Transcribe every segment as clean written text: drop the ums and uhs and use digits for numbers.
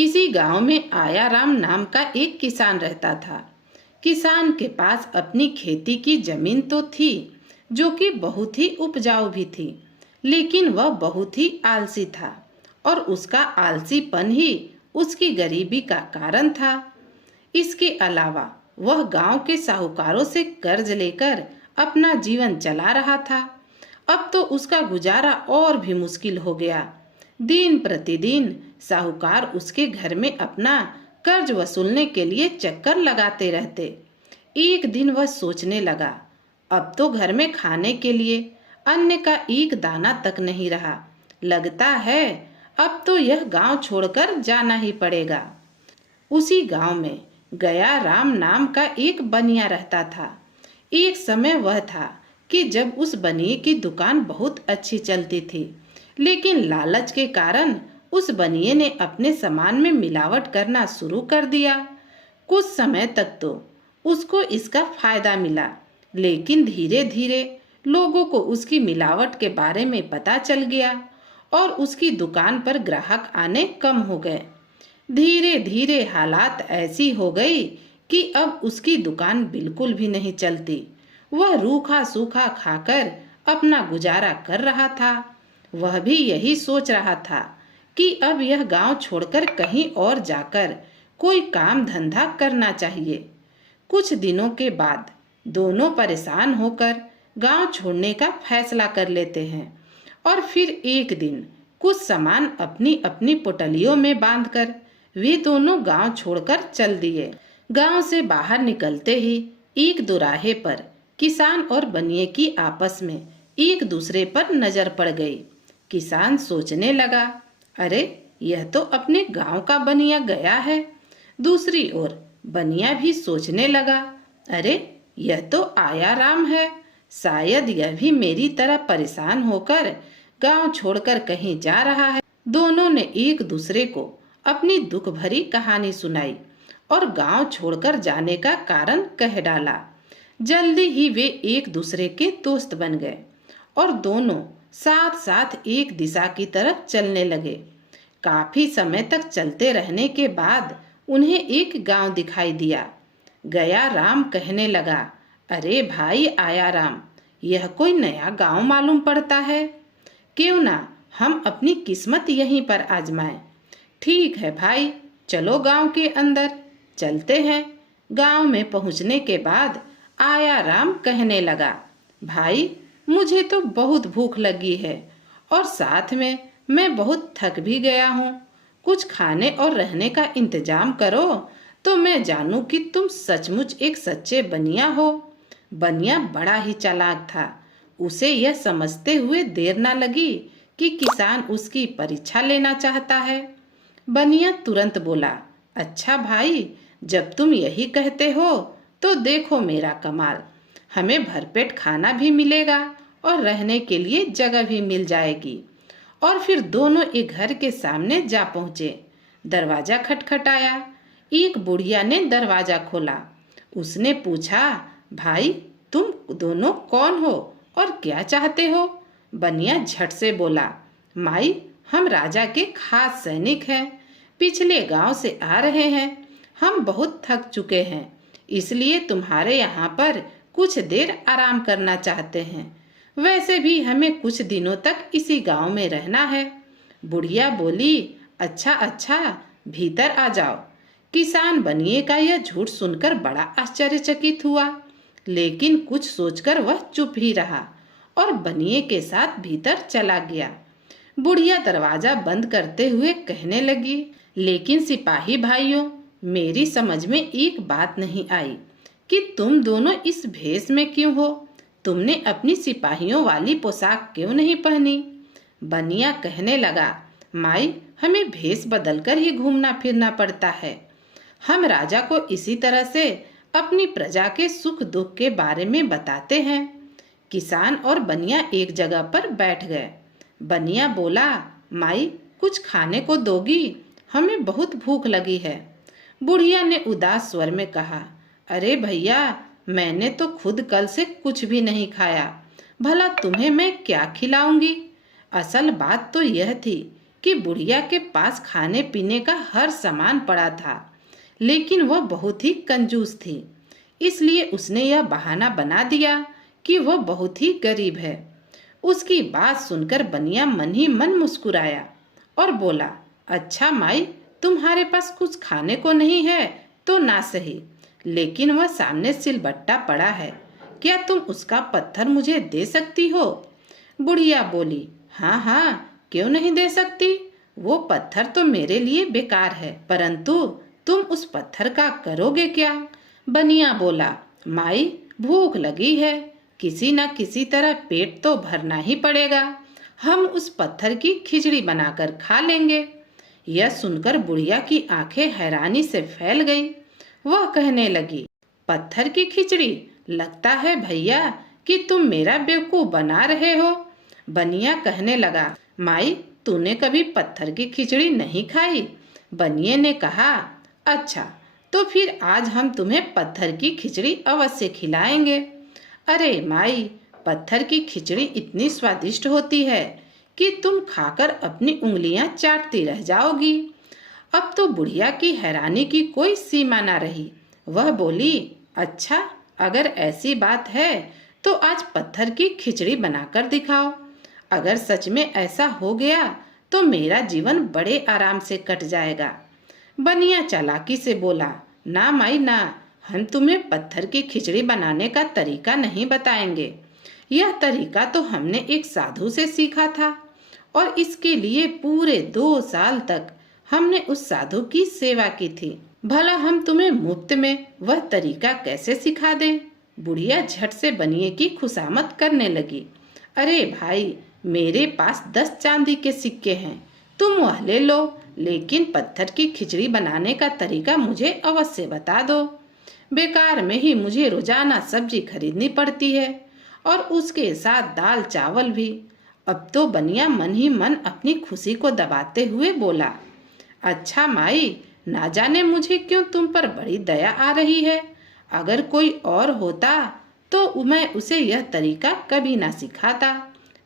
किसी गांव में आयाराम नाम का एक किसान रहता था। किसान के पास अपनी खेती की जमीन तो थी, जो कि बहुत ही उपजाऊ भी थी, लेकिन वह बहुत ही आलसी था और उसका आलसीपन ही उसकी गरीबी का कारण था। इसके अलावा वह गांव के साहूकारों से कर्ज लेकर अपना जीवन चला रहा था। अब तो उसका गुजारा और भी मुश्किल हो गया। दिन प्रतिदिन साहूकार उसके घर में अपना कर्ज वसूलने के लिए चक्कर लगाते रहते। एक दिन वह सोचने लगा, अब तो घर में खाने के लिए अन्न का एक दाना तक नहीं रहा। लगता है अब तो यह गांव छोड़कर जाना ही पड़ेगा। उसी गांव में गया राम नाम का एक बनिया रहता था। एक समय वह था कि जब उस बनिए की दुकान बहुत अच्छी चलती थी, लेकिन लालच के कारण उस बनिए ने अपने सामान में मिलावट करना शुरू कर दिया। कुछ समय तक तो उसको इसका फायदा मिला, लेकिन धीरे धीरे लोगों को उसकी मिलावट के बारे में पता चल गया और उसकी दुकान पर ग्राहक आने कम हो गए। धीरे धीरे हालात ऐसी हो गई कि अब उसकी दुकान बिल्कुल भी नहीं चलती। वह रूखा सूखा खाकर अपना गुजारा कर रहा था। वह भी यही सोच रहा था कि अब यह गांव छोड़कर कहीं और जाकर कोई काम धंधा करना चाहिए। कुछ दिनों के बाद दोनों परेशान होकर गांव छोड़ने का फैसला कर लेते हैं और फिर एक दिन कुछ सामान अपनी अपनी पोटलियों में बांधकर वे दोनों गांव छोड़कर चल दिए। गांव से बाहर निकलते ही एक दोराहे पर किसान और बनिए की आपस में एक दूसरे पर नजर पड़ गई। किसान सोचने लगा, अरे यह तो अपने गांव का बनिया गया है। दूसरी ओर बनिया भी सोचने लगा, अरे यह तो आयाराम है, शायद यह भी मेरी तरह परेशान होकर गांव छोड़कर कहीं जा रहा है। दोनों ने एक दूसरे को अपनी दुख भरी कहानी सुनाई और गांव छोड़कर जाने का कारण कह डाला। जल्दी ही वे एक दूसरे के दोस्त बन गए और दोनों साथ साथ एक दिशा की तरफ चलने लगे। काफी समय तक चलते रहने के बाद उन्हें एक गांव दिखाई दिया। गया राम कहने लगा, अरे भाई आया राम, यह कोई नया गांव मालूम पड़ता है। क्यों ना हम अपनी किस्मत यहीं पर आजमाएं। ठीक है भाई, चलो गांव के अंदर चलते हैं। गांव में पहुंचने के बाद आया राम कहने लगा, भाई मुझे तो बहुत भूख लगी है और साथ में मैं बहुत थक भी गया हूँ। कुछ खाने और रहने का इंतजाम करो तो मैं जानूं कि तुम सचमुच एक सच्चे बनिया हो। बनिया बड़ा ही चालाक था। उसे यह समझते हुए देर न लगी कि किसान उसकी परीक्षा लेना चाहता है। बनिया तुरंत बोला, अच्छा भाई, जब तुम यही कहते हो तो देखो मेरा कमाल। हमें भरपेट खाना भी मिलेगा और रहने के लिए जगह भी मिल जाएगी। और फिर दोनों एक घर के सामने जा पहुंचे। दरवाजा खटखटाया। एक बुढ़िया ने दरवाजा खोला। उसने पूछा, भाई तुम दोनों कौन हो और क्या चाहते हो? बनिया झट से बोला, माई हम राजा के खास सैनिक हैं, पिछले गांव से आ रहे हैं। हम बहुत थक चुके हैं, इसलिए तुम्हारे यहाँ पर कुछ देर आराम करना चाहते हैं। वैसे भी हमें कुछ दिनों तक इसी गांव में रहना है। बुढ़िया बोली, अच्छा अच्छा, भीतर आ जाओ। किसान बनिए का यह झूठ सुनकर बड़ा आश्चर्यचकित हुआ, लेकिन कुछ सोचकर वह चुप ही रहा और बनिए के साथ भीतर चला गया। बुढ़िया दरवाजा बंद करते हुए कहने लगी, लेकिन सिपाही भाइयों, मेरी समझ में एक बात नहीं आई कि तुम दोनों इस भेष में क्यों हो? तुमने अपनी सिपाहियों वाली पोशाक क्यों नहीं पहनी? बनिया कहने लगा, माई हमें भेष बदलकर ही घूमना फिरना पड़ता है। हम राजा को इसी तरह से अपनी प्रजा के सुख दुख के बारे में बताते हैं। किसान और बनिया एक जगह पर बैठ गए। बनिया बोला, माई कुछ खाने को दोगी? हमें बहुत भूख लगी है। बुढ़िया ने उदास स्वर में कहा, अरे भैया, मैंने तो खुद कल से कुछ भी नहीं खाया, भला तुम्हें मैं क्या खिलाऊंगी? असल बात तो यह थी कि बुढ़िया के पास खाने पीने का हर सामान पड़ा था, लेकिन वह बहुत ही कंजूस थी। इसलिए उसने यह बहाना बना दिया कि वह बहुत ही गरीब है। उसकी बात सुनकर बनिया मन ही मन मुस्कुराया और बोला, अच्छा माई, तुम्हारे पास कुछ खाने को नहीं है तो ना सही, लेकिन वह सामने सिलबट्टा पड़ा है, क्या तुम उसका पत्थर मुझे दे सकती हो? बुढ़िया बोली, हाँ हाँ, क्यों नहीं दे सकती। वो पत्थर तो मेरे लिए बेकार है, परंतु तुम उस पत्थर का करोगे क्या? बनिया बोला, माई, भूख लगी है, किसी न किसी तरह पेट तो भरना ही पड़ेगा, हम उस पत्थर की खिचड़ी बनाकर खा लेंगे। यह सुनकर बुढ़िया की आंखें हैरानी से फैल गई। वह कहने लगी, पत्थर की खिचड़ी? लगता है भैया कि तुम मेरा बेवकूफ बना रहे हो। बनिया कहने लगा, माई, तूने कभी पत्थर की खिचड़ी नहीं खाई? बनिए ने कहा, अच्छा, तो फिर आज हम तुम्हें पत्थर की खिचड़ी अवश्य खिलाएंगे। अरे माई, पत्थर की खिचड़ी इतनी स्वादिष्ट होती है कि तुम खाकर अपनी उंगलियां चाटती रह जाओगी। अब तो बुढ़िया की हैरानी की कोई सीमा ना रही। वह बोली, अच्छा, अगर ऐसी बात है तो आज पत्थर की खिचड़ी बनाकर दिखाओ। अगर सच में ऐसा हो गया तो मेरा जीवन बड़े आराम से कट जाएगा। बनिया चालाकी से बोला, ना माई ना, हम तुम्हें पत्थर की खिचड़ी बनाने का तरीका नहीं बताएंगे। यह तरीका तो हमने एक साधु से सीखा था और इसके लिए पूरे 2 साल तक हमने उस साधु की सेवा की थी। भला हम तुम्हें मुफ्त में वह तरीका कैसे सिखा दें? बुढ़िया झट से बनिए की खुशामद करने लगी। अरे भाई, मेरे पास 10 चांदी के सिक्के हैं, तुम वह ले लो, लेकिन पत्थर की खिचड़ी बनाने का तरीका मुझे अवश्य बता दो। बेकार में ही मुझे रोजाना सब्जी खरीदनी पड़ती है और उसके साथ दाल चावल भी। अब तो बनिया मन ही मन अपनी खुशी को दबाते हुए बोला, अच्छा माई, ना जाने मुझे क्यों तुम पर बड़ी दया आ रही है। अगर कोई और होता तो मैं उसे यह तरीका कभी ना सिखाता।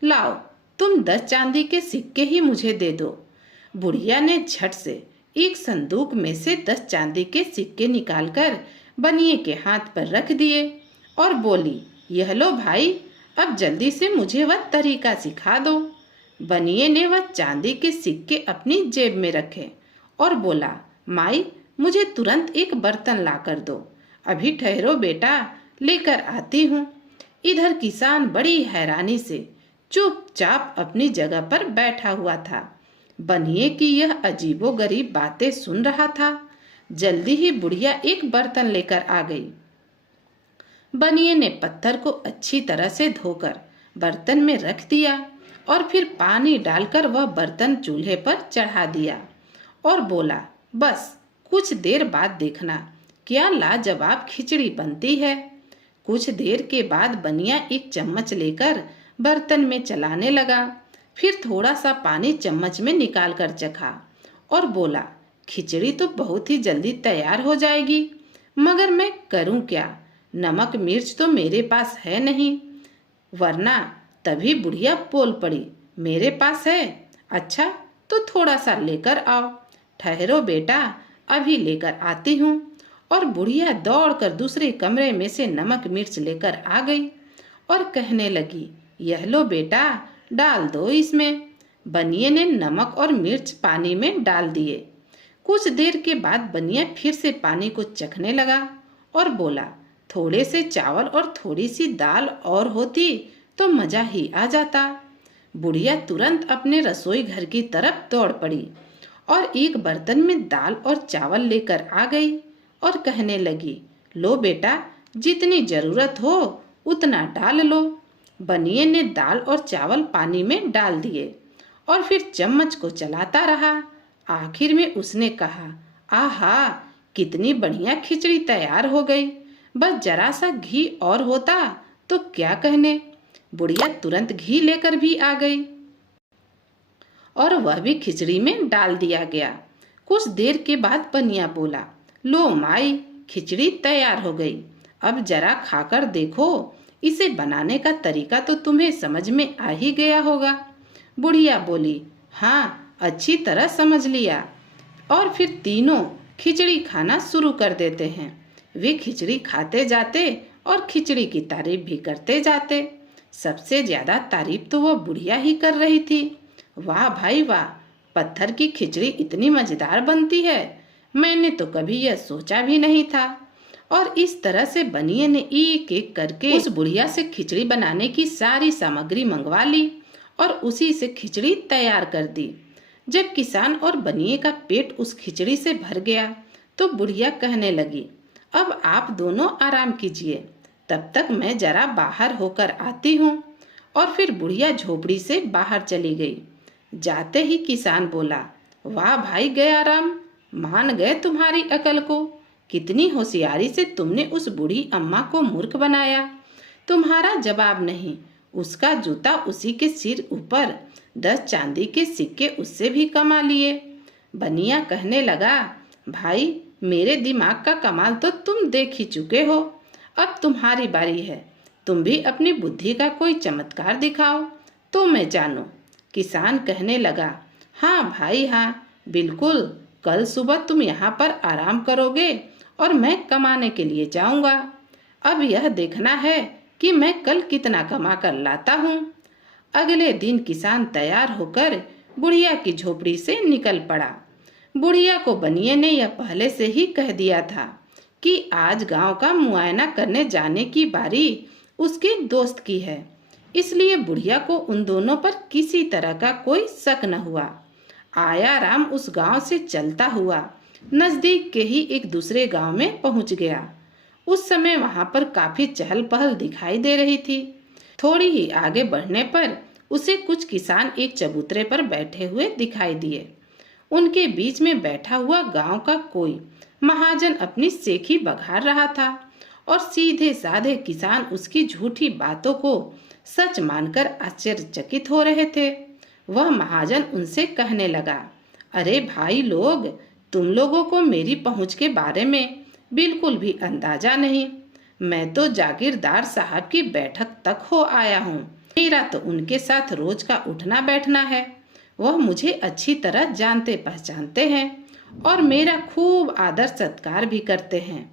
लाओ, तुम 10 चांदी के सिक्के ही मुझे दे दो। बुढ़िया ने झट से एक संदूक में से 10 चांदी के सिक्के निकालकर बनिए के हाथ पर रख दिए और बोली, यह लो भाई, अब जल्दी से मुझे वह तरीका सिखा दो। बनिए ने वह चांदी के सिक्के अपनी जेब में रखे और बोला, माई, मुझे तुरंत एक बर्तन ला कर दो। अभी ठहरो बेटा, लेकर आती हूँ। इधर किसान बड़ी हैरानी से चुपचाप अपनी जगह पर बैठा हुआ था। बनिए की यह अजीबोगरीब बातें सुन रहा था। जल्दी ही बुढ़िया एक बर्तन लेकर आ गई। बनिए ने पत्थर को अच्छी तरह से धोकर बर्तन में रख दिया और फिर पानी डालकर वह बर्तन चूल्हे पर चढ़ा दिया और बोला, बस कुछ देर बाद देखना क्या लाजवाब खिचड़ी बनती है। कुछ देर के बाद बनिया एक चम्मच लेकर बर्तन में चलाने लगा, फिर थोड़ा सा पानी चम्मच में निकाल कर चखा और बोला, खिचड़ी तो बहुत ही जल्दी तैयार हो जाएगी, मगर मैं करूं क्या? नमक मिर्च तो मेरे पास है नहीं। वरना तभी बुढ़िया बोल पड़ी, मेरे पास है? अच्छा, तो थोड़ा सा लेकर आओ। ठहरो बेटा, अभी लेकर आती हूँ। और बुढ़िया दौड़कर दूसरे कमरे में से नमक मिर्च लेकर आ गई और कहने लगी, यह लो बेटा, डाल दो इसमें। बनिए ने नमक और मिर्च पानी में डाल दिए। कुछ देर के बाद बनिया फिर से पानी को चखने लगा और बोला, थोड़े से चावल और थोड़ी सी दाल और होती तो मजा ही आ जाता। बुढ़िया तुरंत अपने रसोई घर की तरफ दौड़ पड़ी और एक बर्तन में दाल और चावल लेकर आ गई और कहने लगी, लो बेटा, जितनी जरूरत हो उतना डाल लो। बनिए ने दाल और चावल पानी में डाल दिए और फिर चम्मच को चलाता रहा। आखिर में उसने कहा, आहा, कितनी बढ़िया खिचड़ी तैयार हो गई, बस जरा सा घी और होता तो क्या कहने। बुढ़िया तुरंत घी लेकर भी आ गई और वह भी खिचड़ी में डाल दिया गया। कुछ देर के बाद बनिया बोला, लो माई, खिचड़ी तैयार हो गई, अब जरा खाकर देखो, इसे बनाने का तरीका तो तुम्हें समझ में आ ही गया होगा। बुढ़िया बोली, हाँ, अच्छी तरह समझ लिया और फिर तीनों खिचड़ी खाना शुरू कर देते हैं। वे खिचड़ी खाते जाते और खिचड़ी की तारीफ भी करते जाते। सबसे ज्यादा तारीफ तो वह बुढ़िया ही कर रही थी। वाह भाई वाह, पत्थर की खिचड़ी इतनी मजेदार बनती है, मैंने तो कभी यह सोचा भी नहीं था। और इस तरह से बनिए ने एक एक करके उस बुढ़िया से खिचड़ी बनाने की सारी सामग्री मंगवा ली और उसी से खिचड़ी तैयार कर दी। जब किसान और बनिए का पेट उस खिचड़ी से भर गया तो बुढ़िया कहने लगी, अब आप दोनों आराम कीजिए, तब तक मैं जरा बाहर होकर आती हूँ। और फिर बुढ़िया झोपड़ी से बाहर चली गई। जाते ही किसान बोला, वाह भाई गयाराम, मान गए तुम्हारी अकल को। कितनी होशियारी से तुमने उस बूढ़ी अम्मा को मूर्ख बनाया। तुम्हारा जवाब नहीं, उसका जूता उसी के सिर ऊपर, 10 चांदी के सिक्के उससे भी कमा लिए। बनिया कहने लगा, भाई मेरे दिमाग का कमाल तो तुम देख ही चुके हो, अब तुम्हारी बारी है। तुम भी अपनी बुद्धि का कोई चमत्कार दिखाओ तो मैं जानूं। किसान कहने लगा, हाँ भाई हाँ, बिल्कुल, कल सुबह तुम यहाँ पर आराम करोगे और मैं कमाने के लिए जाऊंगा। अब यह देखना है कि मैं कल कितना कमा कर लाता हूँ। अगले दिन किसान तैयार होकर बुढ़िया की झोपड़ी से निकल पड़ा। बुढ़िया को बनिए ने यह पहले से ही कह दिया था कि आज गांव का मुआयना करने जाने की बारी उसके दोस्त की है, इसलिए बुढ़िया को उन दोनों पर किसी तरह का कोई शक न हुआ। आया राम उस गांव से चलता हुआ नजदीक के ही एक दूसरे गांव में पहुंच गया। उस समय वहां पर काफी चहल पहल दिखाई दे रही थी। थोड़ी ही आगे बढ़ने पर उसे कुछ किसान एक चबूतरे पर बैठे हुए दिखाई दिए। उनके बीच में बैठा हुआ गांव का कोई महाजन अपनी सेखी बघार रहा था और सीधे साधे किसान उसकी झूठी बातों को सच मानकर आश्चर्यचकित हो रहे थे। वह महाजन उनसे कहने लगा, अरे भाई लोग, तुम लोगों को मेरी पहुंच के बारे में बिल्कुल भी अंदाजा नहीं। मैं तो जागीरदार साहब की बैठक तक हो आया हूँ। मेरा तो उनके साथ रोज का उठना बैठना है। वह मुझे अच्छी तरह जानते पहचानते हैं और मेरा खूब आदर सत्कार भी करते हैं।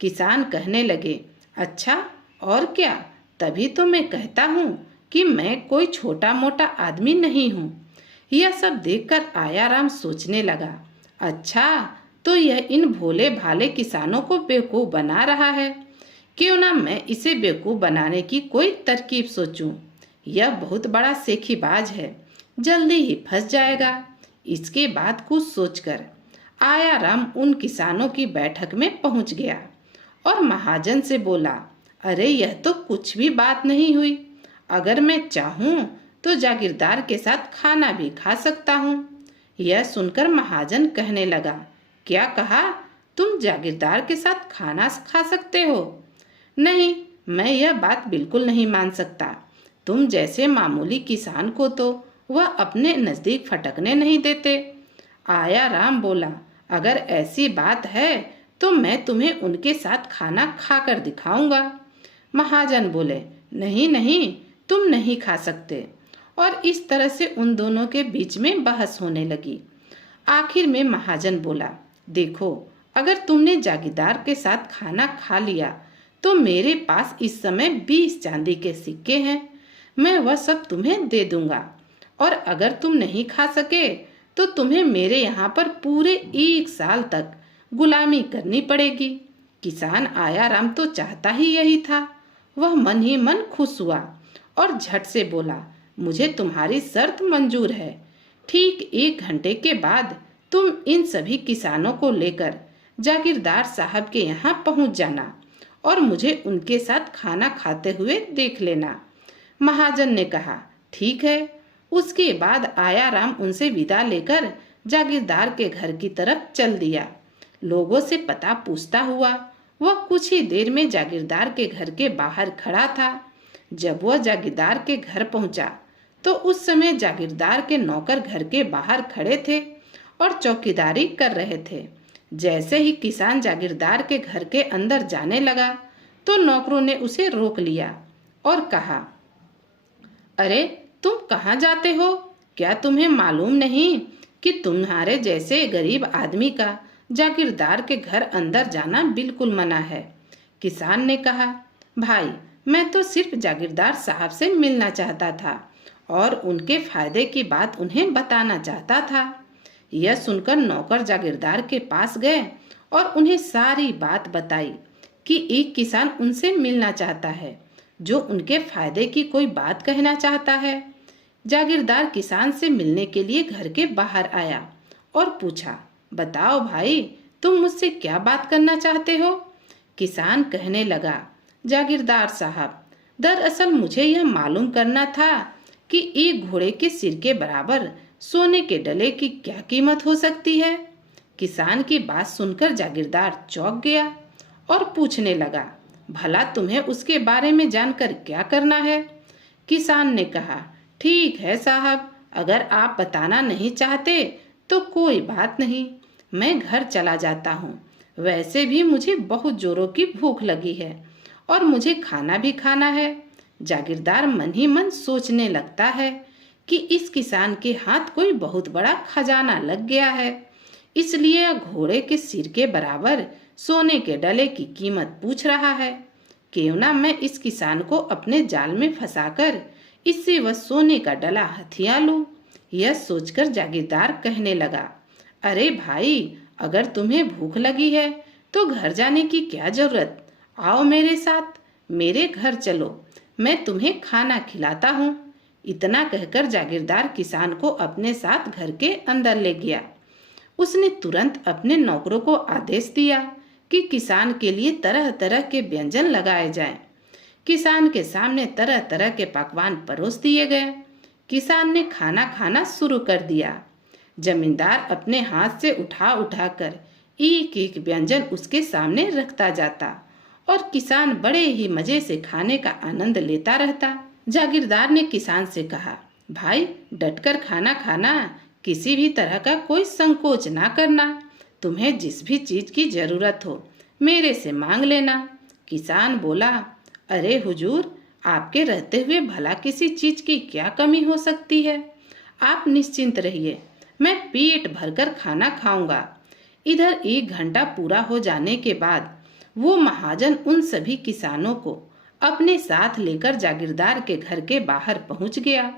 किसान कहने लगे, अच्छा और क्या, तभी तो मैं कहता हूँ कि मैं कोई छोटा मोटा आदमी नहीं हूँ। यह सब देखकर आयाराम सोचने लगा, अच्छा तो यह इन भोले भाले किसानों को बेवकूफ बना रहा है। क्यों ना मैं इसे बेवकूफ बनाने की कोई तरकीब सोचूं। यह बहुत बड़ा सेखीबाज है, जल्दी ही फंस जाएगा। इसके बाद कुछ सोचकर आयाराम उन किसानों की बैठक में पहुंच गया और महाजन से बोला, अरे यह तो कुछ भी बात नहीं हुई। अगर मैं चाहूं तो जागीरदार के साथ खाना भी खा सकता हूं। यह सुनकर महाजन कहने लगा, क्या कहा, तुम जागीरदार के साथ खाना खा सकते हो? नहीं, मैं यह बात बिल्कुल नहीं मान सकता। तुम जैसे मामूली किसान को तो वह अपने नजदीक फटकने नहीं देते। आयाराम बोला, अगर ऐसी बात है तो मैं तुम्हें उनके साथ खाना खाकर दिखाऊंगा। महाजन बोले, नहीं नहीं, तुम नहीं खा सकते। और इस तरह से उन दोनों के बीच में बहस होने लगी। आखिर में महाजन बोला, देखो, अगर तुमने जागीरदार के साथ खाना खा लिया तो मेरे पास इस समय 20 चांदी के सिक्के हैं, मैं वह सब तुम्हें दे दूंगा। और अगर तुम नहीं खा सके तो तुम्हें मेरे यहाँ पर पूरे 1 साल तक गुलामी करनी पड़ेगी। किसान आयाराम तो चाहता ही यही था। वह मन ही मन खुश हुआ और झट से बोला, मुझे तुम्हारी शर्त मंजूर है। ठीक 1 घंटे के बाद तुम इन सभी किसानों को लेकर जागीरदार साहब के यहाँ पहुँच जाना और मुझे उनके साथ खाना खाते हुए देख लेना। महाजन ने कहा, ठीक है। उसके बाद आयाराम उनसे विदा लेकर जागीरदार के घर की तरफ चल दिया। लोगों से पता पूछता हुआ वह कुछ ही देर में जागीरदार के घर के बाहर खड़ा था। जब वह जागीरदार के घर पहुंचा तो उस समय जागीरदार के नौकर घर के बाहर खड़े थे और चौकीदारी कर रहे थे। जैसे ही किसान जागीरदार के घर के अंदर जाने लगा तो नौकरों ने उसे रोक लिया और कहा, अरे तुम कहाँ जाते हो? क्या तुम्हें मालूम नहीं कि तुम्हारे जैसे गरीब आदमी का जागीरदार के घर अंदर जाना बिल्कुल मना है। किसान ने कहा, भाई मैं तो सिर्फ जागीरदार साहब से मिलना चाहता था और उनके फायदे की बात उन्हें बताना चाहता था। यह सुनकर नौकर जागीरदार के पास गए और उन्हें सारी बात बताई कि एक किसान उनसे मिलना चाहता है जो उनके फायदे की कोई बात कहना चाहता है। जागीरदार किसान से मिलने के लिए घर के बाहर आया और पूछा, बताओ भाई तुम मुझसे क्या बात करना चाहते हो? किसान कहने लगा, जागीरदार साहब, दरअसल मुझे यह मालूम करना था कि एक घोड़े के सिर के बराबर सोने के डले की क्या कीमत हो सकती है। किसान की बात सुनकर जागीरदार चौंक गया और पूछने लगा, भला तुम्हें उसके बारे में जानकर क्या करना है? किसान ने कहा, ठीक है साहब, अगर आप बताना नहीं चाहते तो कोई बात नहीं, मैं घर चला जाता हूँ। वैसे भी मुझे बहुत जोरों की भूख लगी है और मुझे खाना भी खाना है। जागीरदार मन ही मन सोचने लगता है कि इस किसान के हाथ कोई बहुत बड़ा खजाना लग गया है, इसलिए घोड़े के सिर के बराबर सोने के डले की कीमत पूछ रहा है। क्यों ना मैं इस किसान को अपने जाल में फंसाकर इससे वह सोने का डला हथिया लूं। यह सोचकर जागीरदार कहने लगा, अरे भाई, अगर तुम्हें भूख लगी है तो घर जाने की क्या जरूरत, आओ मेरे साथ, मेरे घर चलो, मैं तुम्हें खाना खिलाता हूँ। इतना कहकर जागीरदार किसान को अपने साथ घर के अंदर ले गया। उसने तुरंत अपने नौकरों को आदेश दिया कि किसान के लिए तरह तरह के व्यंजन लगाए जाएं। किसान के सामने तरह तरह के पकवान परोस दिए गए। किसान ने खाना खाना शुरू कर दिया। जमींदार अपने हाथ से उठा उठाकर एक एक व्यंजन उसके सामने रखता जाता और किसान बड़े ही मजे से खाने का आनंद लेता रहता। जागीरदार ने किसान से कहा, भाई डटकर खाना खाना, किसी भी तरह का कोई संकोच ना करना, तुम्हें जिस भी चीज की जरूरत हो मेरे से मांग लेना। किसान बोला, अरे हुजूर, आपके रहते हुए भला किसी चीज की क्या कमी हो सकती है? आप निश्चिंत रहिए, मैं पेट भरकर खाना खाऊंगा। इधर 1 घंटा पूरा हो जाने के बाद वो महाजन उन सभी किसानों को अपने साथ लेकर जागीरदार के घर के बाहर पहुंच गया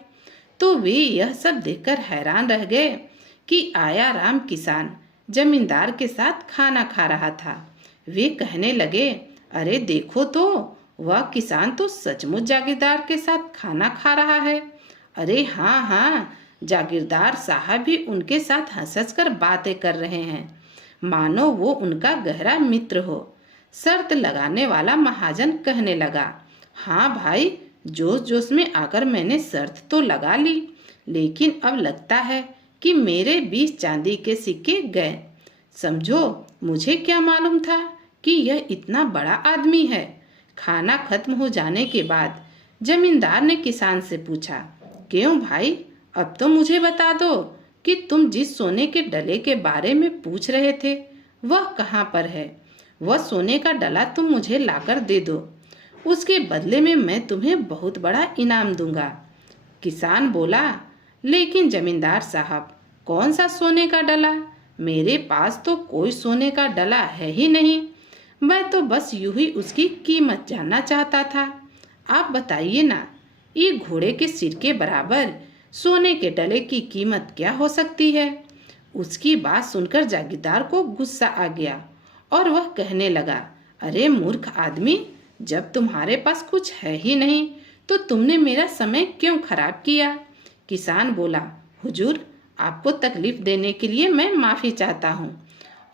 तो वे यह सब देखकर हैरान रह गए कि आया राम किसान जमींदार के साथ खाना खा रहा था। वे कहने लगे, अरे देखो तो, वह किसान तो सचमुच जागीरदार के साथ खाना खा रहा है। अरे हाँ हाँ, जागीरदार साहब भी उनके साथ हंस हंस कर बातें कर रहे हैं, मानो वो उनका गहरा मित्र हो। शर्त लगाने वाला महाजन कहने लगा, हाँ भाई, जोश जोश में आकर मैंने शर्त तो लगा ली, लेकिन अब लगता है कि मेरे 20 चांदी के सिक्के गए। समझो, मुझे क्या मालूम था कि यह इतना बड़ा आदमी है। खाना खत्म हो जाने के बाद जमींदार ने किसान से पूछा, क्यों भाई, अब तो मुझे बता दो कि तुम जिस सोने के डले के बारे में पूछ रहे थे वह कहाँ पर है? वह सोने का डला तुम मुझे लाकर दे दो, उसके बदले में मैं तुम्हें बहुत बड़ा इनाम दूंगा। किसान बोला, लेकिन जमींदार साहब, कौन सा सोने का डला? मेरे पास तो कोई सोने का डला है ही नहीं। मैं तो बस यूं ही उसकी कीमत जानना चाहता था। आप बताइए ना, ये घोड़े के सिर के बराबर सोने के डले की कीमत क्या हो सकती है? उसकी बात सुनकर जागीरदार को गुस्सा आ गया और वह कहने लगा, अरे मूर्ख आदमी, जब तुम्हारे पास कुछ है ही नहीं तो तुमने मेरा समय क्यों खराब किया? किसान बोला, हुजूर, आपको तकलीफ देने के लिए मैं माफी चाहता हूँ।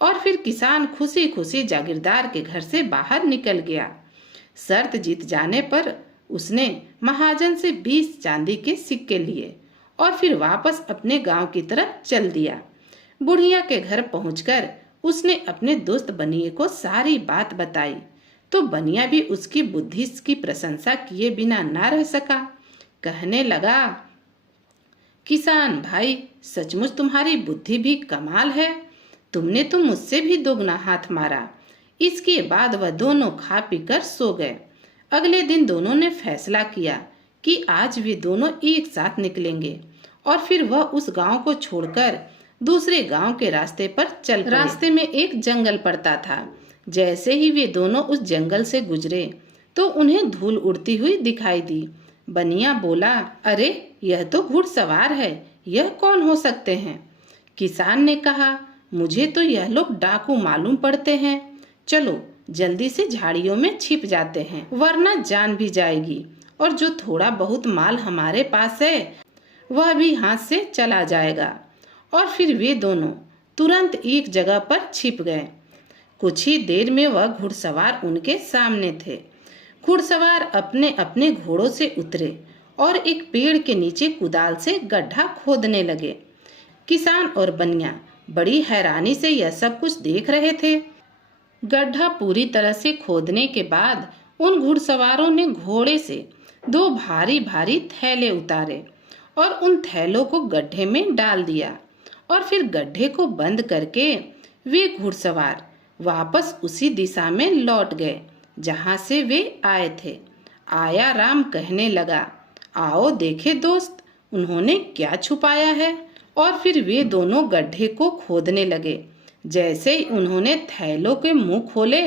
और फिर किसान खुशी खुशी जागीरदार के घर से बाहर निकल गया। शर्त जीत जाने पर उसने महाजन से 20 चांदी के सिक्के लिए और फिर वापस अपने गांव की तरफ चल दिया। बुढ़िया के घर पहुंचकर उसने अपने दोस्त बनिए को सारी बात बताई तो बनिया भी उसकी बुद्धि की प्रशंसा किए बिना ना रह सका। कहने लगा, किसान भाई, सचमुच तुम्हारी बुद्धि भी कमाल है, तुमने तो मुझसे भी दोगुना हाथ मारा। इसके बाद वह दोनों खा पीकर सो गए। अगले दिन दोनों ने फैसला किया कि आज वे दोनों एक साथ निकलेंगे और फिर वह उस गांव को छोड़कर दूसरे गांव के रास्ते पर चल पड़े। रास्ते में एक जंगल पड़ता था। जैसे ही वे दोनों उस जंगल से गुजरे तो उन्हें धूल उड़ती हुई दिखाई दी। बनिया बोला, अरे यह तो घुड़सवार है, यह कौन हो सकते हैं? किसान ने कहा, मुझे तो यह लोग डाकू मालूम पड़ते हैं। चलो जल्दी से झाड़ियों में छिप जाते हैं, वरना जान भी जाएगी और जो थोड़ा बहुत माल हमारे पास है वह भी हाथ से चला जाएगा। और फिर वे दोनों तुरंत एक जगह पर छिप गए। कुछ ही देर में वह घुड़सवार उनके सामने थे। घुड़सवार अपने अपने घोड़ों से उतरे और एक पेड़ के नीचे कुदाल से गड्ढा खोदने लगे। किसान और बनिया बड़ी हैरानी से यह सब कुछ देख रहे थे। गड्ढा पूरी तरह से खोदने के बाद उन घुड़सवारों ने घोड़े से दो भारी भारी थैले उतारे और उन थैलों को गड्ढे में डाल दिया और फिर गड्ढे को बंद करके वे घुड़सवार वापस उसी दिशा में लौट गए जहां से वे आए थे। आया राम कहने लगा, आओ देखे दोस्त, उन्होंने क्या छुपाया है। और फिर वे दोनों गड्ढे को खोदने लगे। जैसे ही उन्होंने थैलों के मुंह खोले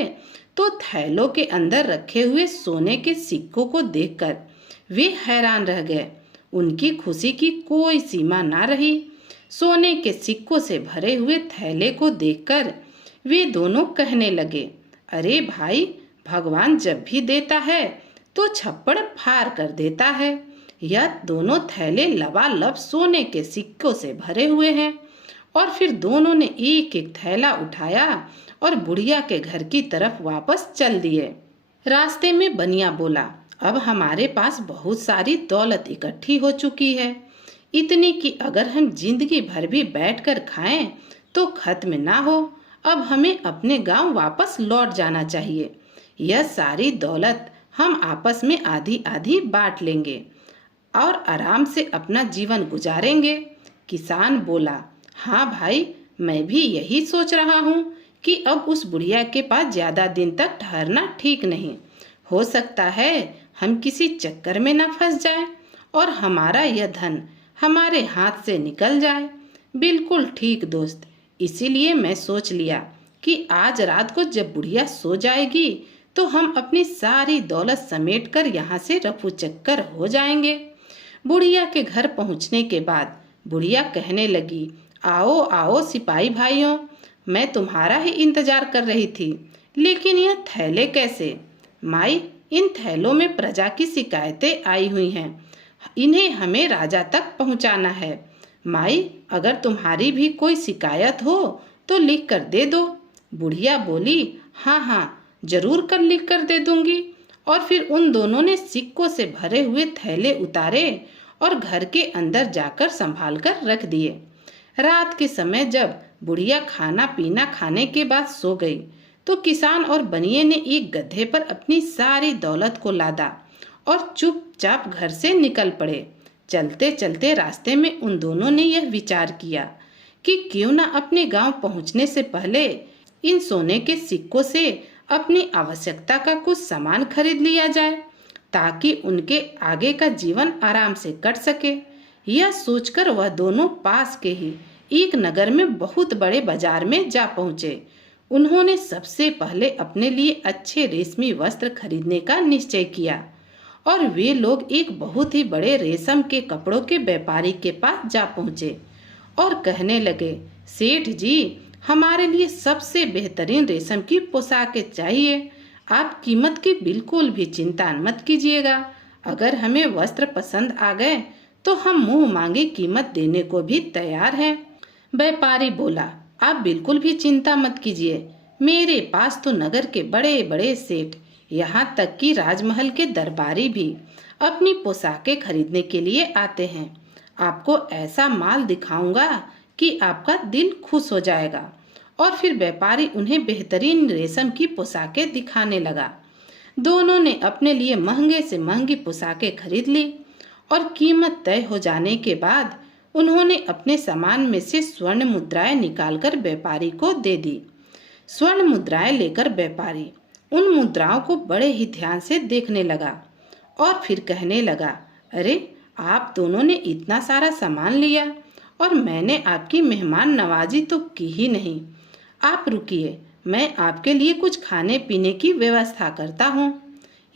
तो थैलों के अंदर रखे हुए सोने के सिक्कों को देखकर वे हैरान रह गए। उनकी खुशी की कोई सीमा ना रही। सोने के सिक्कों से भरे हुए थैले को देखकर वे दोनों कहने लगे, अरे भाई, भगवान जब भी देता है तो छप्पड़ फाड़ कर देता है। यह दोनों थैले लबालब सोने के सिक्कों से भरे हुए हैं। और फिर दोनों ने एक एक थैला उठाया और बुढ़िया के घर की तरफ वापस चल दिए। रास्ते में बनिया बोला, अब हमारे पास बहुत सारी दौलत इकट्ठी हो चुकी है, इतनी कि अगर हम जिंदगी भर भी बैठकर खाएं तो खत्म ना हो। अब हमें अपने गांव वापस लौट जाना चाहिए। यह सारी दौलत हम आपस में आधी आधी बांट लेंगे और आराम से अपना जीवन गुजारेंगे। किसान बोला, हाँ भाई, मैं भी यही सोच रहा हूँ कि अब उस बुढ़िया के पास ज्यादा दिन तक ठहरना ठीक नहीं। हो सकता है हम किसी चक्कर में न फंस जाए और हमारा यह धन हमारे हाथ से निकल जाए। बिल्कुल ठीक दोस्त, इसीलिए मैं सोच लिया कि आज रात को जब बुढ़िया सो जाएगी तो हम अपनी सारी दौलत समेटकर यहाँ से रफू चक्कर हो जाएंगे। बुढ़िया के घर पहुँचने के बाद बुढ़िया कहने लगी, आओ आओ सिपाही भाइयों, मैं तुम्हारा ही इंतजार कर रही थी, लेकिन यह थैले कैसे? माई, इन थैलों में प्रजा की शिकायतें आई हुई हैं, इन्हें हमें राजा तक पहुंचाना है। माई, अगर तुम्हारी भी कोई शिकायत हो तो लिख कर दे दो। बुढ़िया बोली, हाँ हाँ, जरूर कर लिख कर दे दूंगी। और फिर उन दोनों ने सिक्कों से भरे हुए थैले उतारे और घर के अंदर जाकर संभाल कर रख दिए। रात के समय जब बुढ़िया खाना पीना खाने के बाद सो गई तो किसान और बनिए ने एक गधे पर अपनी सारी दौलत को लादा और चुपचाप घर से निकल पड़े। चलते चलते रास्ते में उन दोनों ने यह विचार किया कि क्यों न अपने गांव पहुंचने से पहले इन सोने के सिक्कों से अपनी आवश्यकता का कुछ सामान खरीद लिया जाए, ताकि उनके आगे का जीवन आराम से कट सके। यह सोचकर वह दोनों पास के ही एक नगर में बहुत बड़े बाजार में जा पहुंचे। उन्होंने सबसे पहले अपने लिए अच्छे रेशमी वस्त्र खरीदने का निश्चय किया और वे लोग एक बहुत ही बड़े रेशम के कपड़ों के व्यापारी के पास जा पहुंचे और कहने लगे, सेठ जी, हमारे लिए सबसे बेहतरीन रेशम की पोशाकें चाहिए। आप कीमत की बिल्कुल भी चिंता मत कीजिएगा। अगर हमें वस्त्र पसंद आ गए तो हम मुंह मांगी कीमत देने को भी तैयार हैं। व्यापारी बोला, आप बिल्कुल भी चिंता मत कीजिए, मेरे पास तो नगर के बड़े बड़े सेठ, यहाँ तक कि राजमहल के दरबारी भी अपनी पोशाकें खरीदने के लिए आते हैं। आपको ऐसा माल दिखाऊंगा कि आपका दिल खुश हो जाएगा। और फिर व्यापारी उन्हें बेहतरीन रेशम की पोशाकें दिखाने लगा। दोनों ने अपने लिए महंगे से महंगी पोशाकें खरीद ली और कीमत तय हो जाने के बाद उन्होंने अपने सामान में से स्वर्ण मुद्राएं निकालकर व्यापारी को दे दी। स्वर्ण मुद्राएं लेकर व्यापारी उन मुद्राओं को बड़े ही ध्यान से देखने लगा और फिर कहने लगा, अरे, आप दोनों ने इतना सारा सामान लिया और मैंने आपकी मेहमान नवाजी तो की ही नहीं। आप रुकिए, मैं आपके लिए कुछ खाने पीने की व्यवस्था करता हूँ।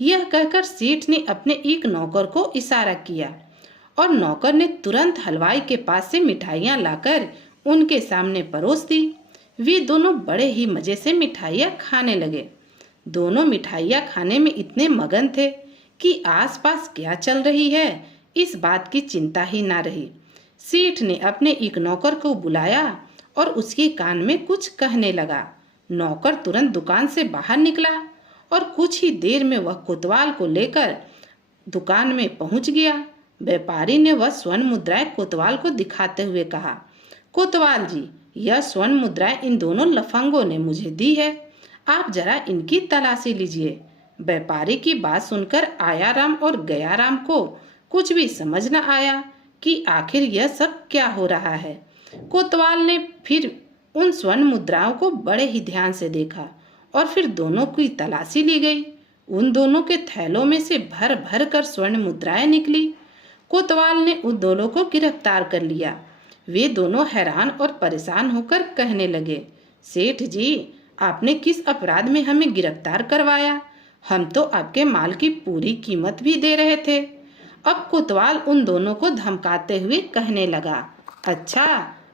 यह कहकर सेठ ने अपने एक नौकर को इशारा किया और नौकर ने तुरंत हलवाई के पास से मिठाइयाँ लाकर उनके सामने परोस दी। वे दोनों बड़े ही मजे से मिठाइयाँ खाने लगे। दोनों मिठाइयाँ खाने में इतने मगन थे कि आसपास क्या चल रही है इस बात की चिंता ही ना रही। सेठ ने अपने एक नौकर को बुलाया और उसके कान में कुछ कहने लगा। नौकर तुरंत दुकान से बाहर निकला और कुछ ही देर में वह कोतवाल को लेकर दुकान में पहुंच गया। व्यापारी ने वह स्वर्ण मुद्राएं कोतवाल को दिखाते हुए कहा, कोतवाल जी, यह स्वर्ण मुद्राएं इन दोनों लफंगों ने मुझे दी है, आप जरा इनकी तलाशी लीजिए। व्यापारी की बात सुनकर आयाराम और गयाराम को कुछ भी समझ न आया कि आखिर यह सब क्या हो रहा है। कोतवाल ने फिर उन स्वर्ण मुद्राओं को बड़े ही ध्यान से देखा और फिर दोनों की तलाशी ली गई। उन दोनों के थैलों में से भर भर कर स्वर्ण मुद्राएं निकली। कोतवाल ने उन दोनों को गिरफ्तार कर लिया। वे दोनों हैरान और परेशान होकर कहने लगे, सेठ जी, आपने किस अपराध में हमें गिरफ्तार करवाया? हम तो आपके माल की पूरी कीमत भी दे रहे थे। अब कोतवाल उन दोनों को धमकाते हुए कहने लगा, अच्छा,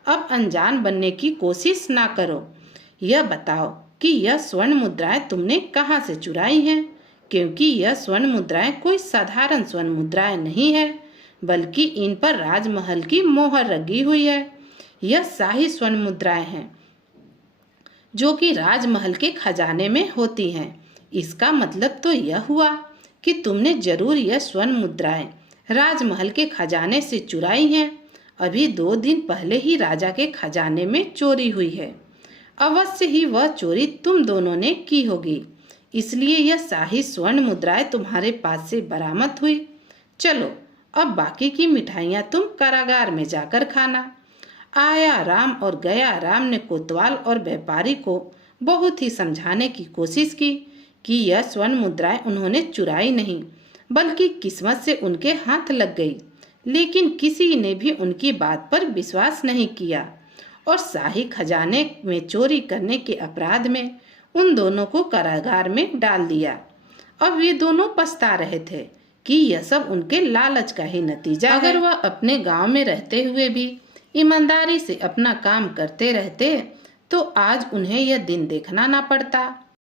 अब अनजान बनने की कोशिश ना करो। यह बताओ कि यह स्वर्ण मुद्राएं तुमने कहाँ से चुराई हैं? क्योंकि यह स्वर्ण मुद्राएं कोई साधारण स्वर्ण मुद्राएं नहीं है, बल्कि इन पर राजमहल की मोहर लगी हुई है। यह शाही स्वर्ण मुद्राएं हैं जो कि राजमहल के खजाने में होती हैं। इसका मतलब तो यह हुआ कि तुमने जरूर यह स्वर्ण मुद्राएं राजमहल के खजाने से चुराई हैं। अभी 2 दिन पहले ही राजा के खजाने में चोरी हुई है। अवश्य ही वह चोरी तुम दोनों ने की होगी, इसलिए यह शाही स्वर्ण मुद्राएं तुम्हारे पास से बरामद हुई। चलो, अब बाकी की मिठाइयाँ तुम कारागार में जाकर खाना। आया राम और गया राम ने कोतवाल और व्यापारी को बहुत ही समझाने की कोशिश की कि यह स्वर्ण मुद्राएं उन्होंने चुराई नहीं, बल्कि किस्मत से उनके हाथ लग गई। लेकिन किसी ने भी उनकी बात पर विश्वास नहीं किया और शाही खजाने में चोरी करने के अपराध में उन दोनों को कारागार में डाल दिया। अब ये दोनों पछता रहे थे कि यह सब उनके लालच का ही नतीजा है। अगर वह अपने गांव में रहते हुए भी ईमानदारी से अपना काम करते रहते तो आज उन्हें यह दिन देखना ना पड़ता।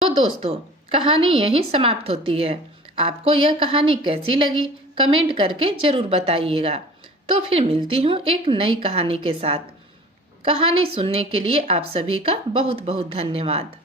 तो दोस्तों, कहानी यहीं समाप्त होती है। आपको यह कहानी कैसी लगी कमेंट करके जरूर बताइएगा। तो फिर मिलती हूँ एक नई कहानी के साथ। कहानी सुनने के लिए आप सभी का बहुत बहुत धन्यवाद।